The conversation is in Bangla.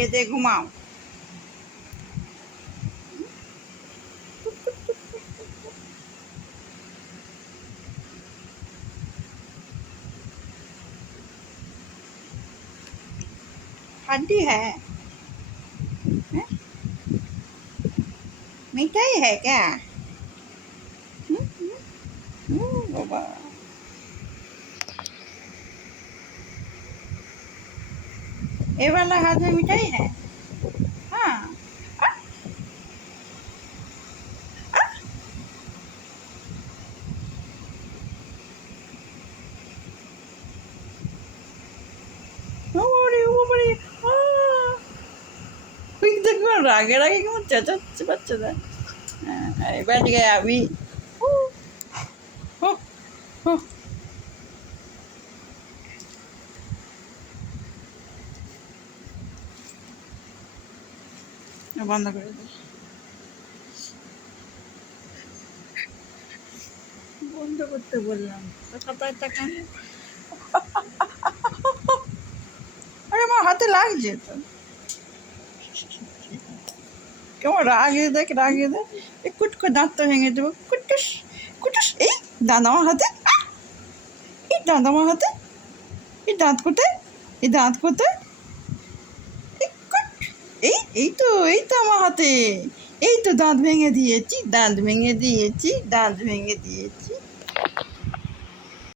খেয়ে দিয়ে ঘুমাও। हड्डी है? मिठाई है क्या? बाबा ये वाला हाथ में मिठाई है। हाँ দেখো রাগে রাগে কেমন চেঁচাচ্ছে বাচ্চাদের। बैठ गया अभी। বন্ধ করে দে, বন্ধ করতে বললাম। কথায় কেন? আরে আমার হাতে লাগছে তো। কেমন রাগে দেখ, রাগে দেখ। কুট করে দাঁত তো ভেঙে দেবো। কুটুস কুটুস। এই দাঁত আমার হাতে, এই দাঁত আমার হাতে, এই দাঁত কোথায়, এই দাঁত কোথায়? এই এই তো আমার হাতে, এই তো দাঁত ভেঙে দিয়েছি, দাঁত ভেঙে দিয়েছি, দাঁত ভেঙে দিয়েছি।